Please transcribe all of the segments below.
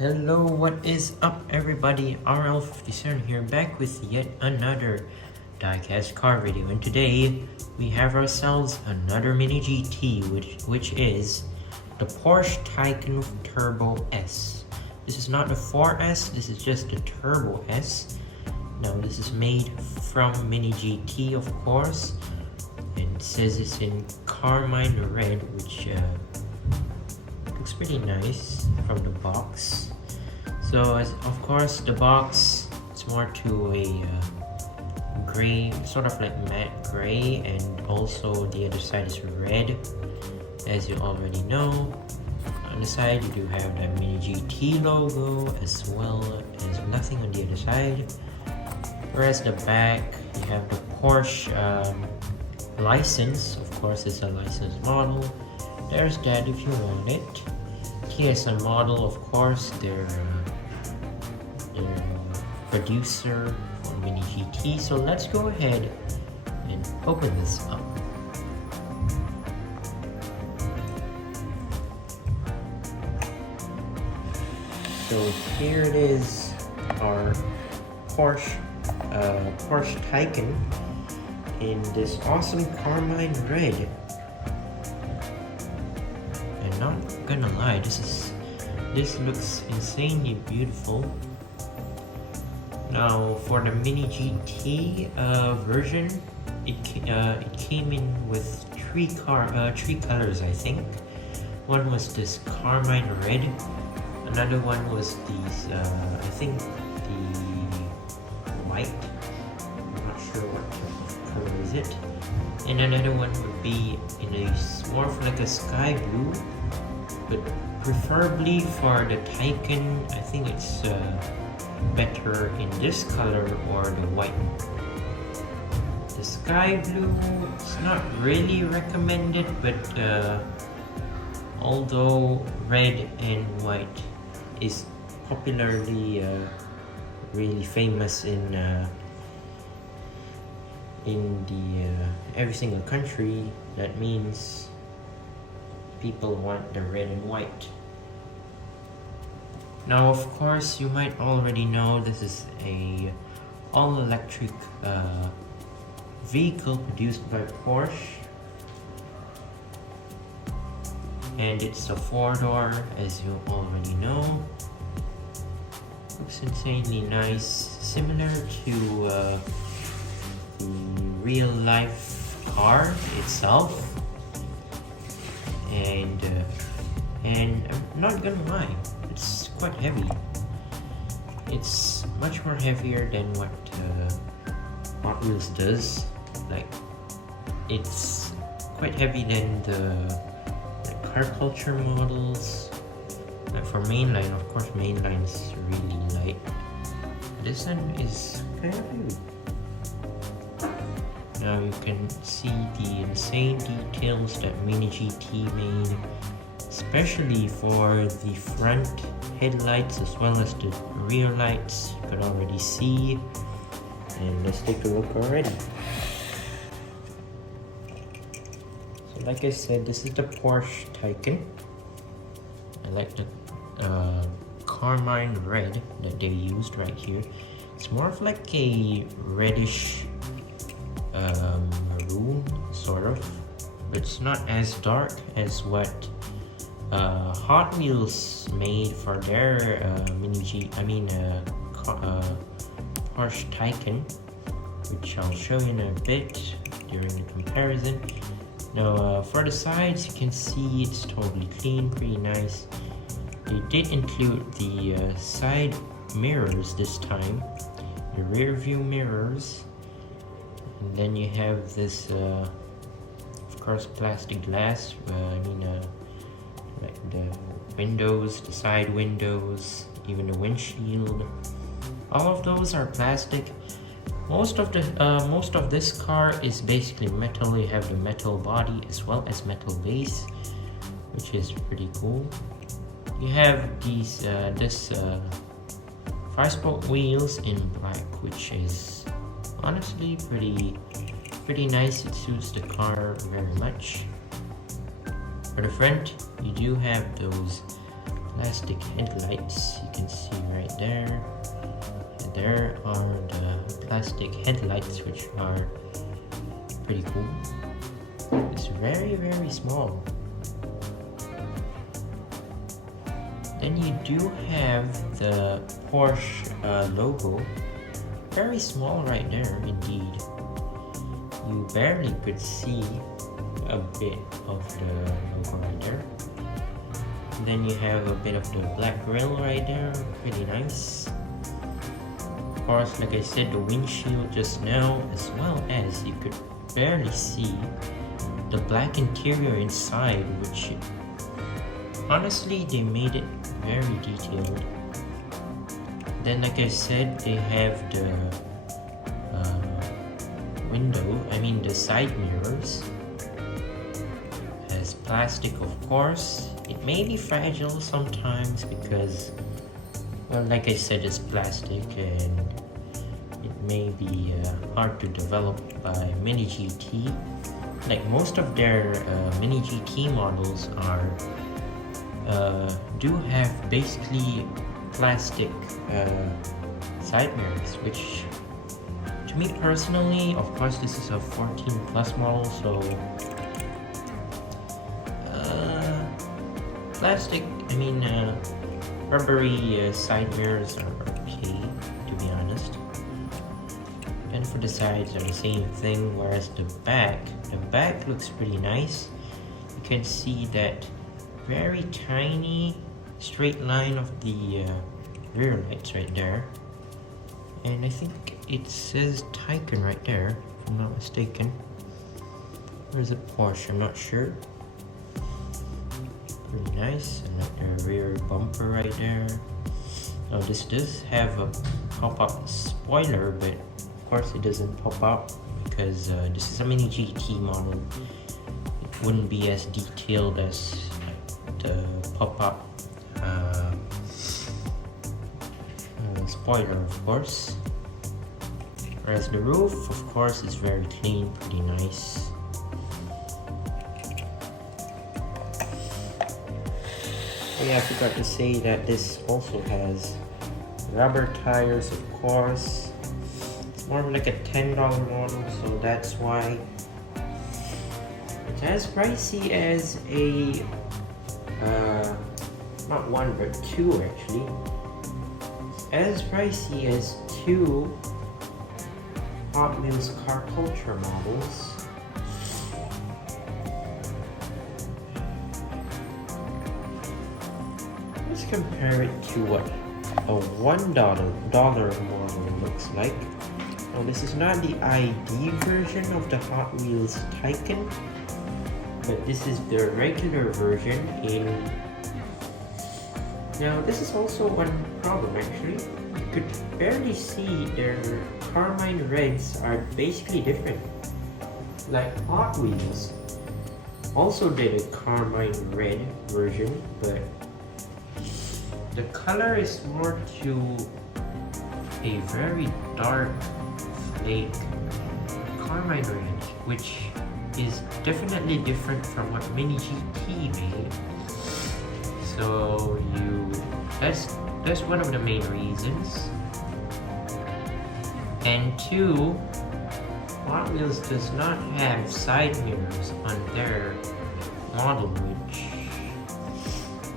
Hello, what is up everybody? RL57 here, back with yet another diecast car video, and today we have ourselves another mini GT, which is the Porsche Taycan Turbo S. This is not the 4S, this is just the Turbo S. Now this is made from mini GT, of course, and it says it's in carmine red, which looks pretty nice from the box. So of course the box, it's more to a gray, sort of like matte gray, and also the other side is red, as you already know. On the side you do have the mini GT logo, as well as nothing on the other side. Whereas the back, you have the Porsche license. Of course it's a licensed model. There's that if you want it. TSM model, of course, their producer for mini GT. So let's go ahead and open this up. So here it is, our Porsche Taycan in this awesome carmine red. And not gonna lie, this looks insanely beautiful. Now for the mini GT version, it came in with three colors, I think. One was this carmine red, another one was these I think the white, I'm not sure what color is it, and another one would be in a more of like a sky blue, but preferably for the Taycan, I think it's better in this color or the white. The sky blue is not really recommended, but although red and white is popularly really famous in every single country, that means people want the red and white. Now of course you might already know this is a all-electric vehicle produced by Porsche, and it's a 4-door, as you already know. Looks insanely nice, similar to the real life car itself, and I'm not gonna lie, it's quite heavy. It's much more heavier than what Hot Wheels does. Like, it's quite heavy than the car culture models. Like for mainline, of course, mainline is really light. This one is kind of heavy. Now you can see the insane details that mini GT made, especially for the front headlights as well as the rear lights. You can already see, and let's take a look already. So like I said, this is the Porsche Taycan. I like the carmine red that they used right here. It's more of like a reddish maroon, sort of, but it's not as dark as what Hot Wheels made for their Porsche Taycan, which I'll show in a bit during the comparison. Now for the sides, you can see it's totally clean, pretty nice. They did include the side mirrors this time, the rear view mirrors, and then you have this of course plastic glass, like the windows, the side windows, even the windshield. All of those are plastic. Most of this car is basically metal. You have the metal body as well as metal base, which is pretty cool. You have these 5-spoke wheels in black, which is honestly pretty nice. It suits the car very much. For the front, you do have those plastic headlights. You can see right there. And there are the plastic headlights, which are pretty cool. It's very, very small. Then you do have the Porsche logo. Very small right there, indeed. You barely could see a bit of the logo right there. Then you have a bit of the black grille right there, pretty nice. Of course, like I said, the windshield just now, as well as you could barely see the black interior inside, which honestly they made it very detailed. Then like I said, they have the the side mirrors as plastic, of course. It may be fragile sometimes because, well, like I said, it's plastic and it may be hard to develop by Mini GT. Like most of their Mini GT models are do have basically plastic side mirrors, which to me personally, of course this is a 14 plus model, so plastic, rubbery side mirrors are okay, to be honest. And for the sides are the same thing, whereas the back looks pretty nice. You can see that very tiny straight line of the rear lights right there, and I think it says Taycan right there, if I'm not mistaken. Or is it Porsche? I'm not sure. Pretty nice. And like the rear bumper right there. Now this does have a pop-up spoiler, but of course it doesn't pop out because this is a Mini GT model. It wouldn't be as detailed as the pop-up spoiler, of course. Whereas the roof, of course, is very clean, pretty nice. Oh yeah, I forgot to say that this also has rubber tires, of course. It's more of like a $10 model, so that's why it's as pricey as a not one but two actually. As pricey as two Hot Wheels Car Culture models. Let's compare it to what a $1 model looks like. Now this is not the ID version of the Hot Wheels Taycan, but this is the regular version in. Now this is also one problem actually. You could barely see their carmine reds are basically different. Like Hot Wheels also did a carmine red version, but the color is more to a very dark flake carmine red, which is definitely different from what Mini GT made. So that's one of the main reasons. And two, Hot Wheels does not have side mirrors on their model, which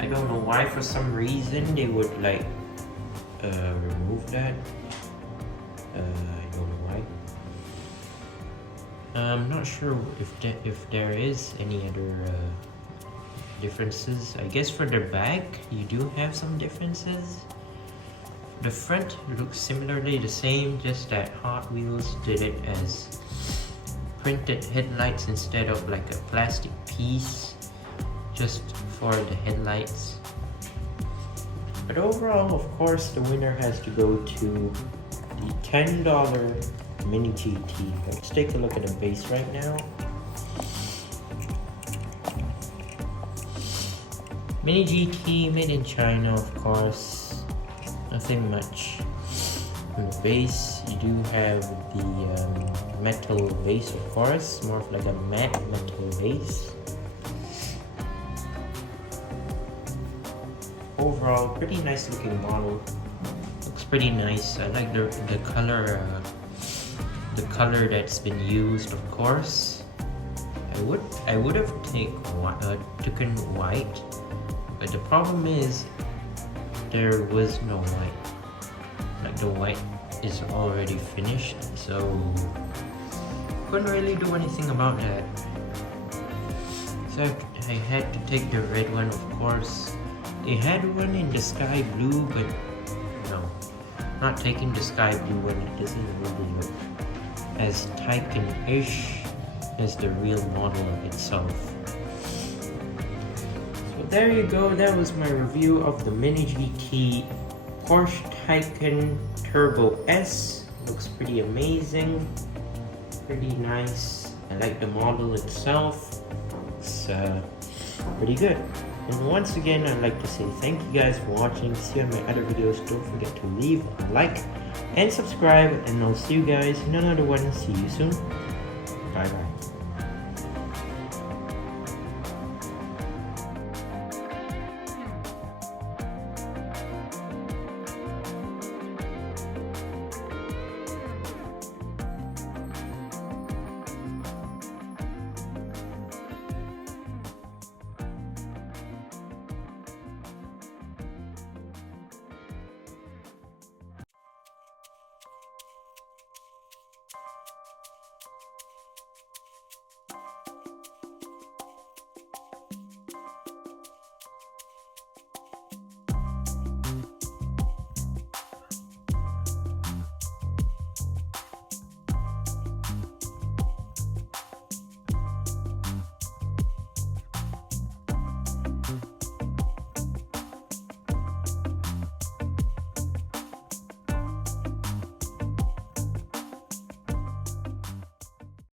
I don't know why. For some reason they would like remove that. I don't know why. I'm not sure if there is any other differences. I guess for the back you do have some differences. The front looks similarly the same, just that Hot Wheels did it as printed headlights instead of like a plastic piece just for the headlights. But overall, of course, the winner has to go to the $10 Mini GT. Let's take a look at the base right now. Mini GT made in China, of course. Nothing much. On the base, you do have the metal base, of course, more of like a matte metal base. overall pretty nice looking model. Looks pretty nice. I like the color that's been used, of course. I would have taken white, but the problem is there was no white. Like the white is already finished, so couldn't really do anything about that. So I had to take the red one, of course. They had one in the sky blue, but no, not taking the sky blue one. It doesn't really look as Taycan-ish as the real model itself. So there you go, that was my review of the Mini GT Porsche Taycan Turbo S. Looks pretty amazing, pretty nice. I like the model itself. It's pretty good. And once again, I'd like to say thank you guys for watching. See you on my other videos. Don't forget to leave a like and subscribe, and I'll see you guys in another one. See you soon. Bye bye.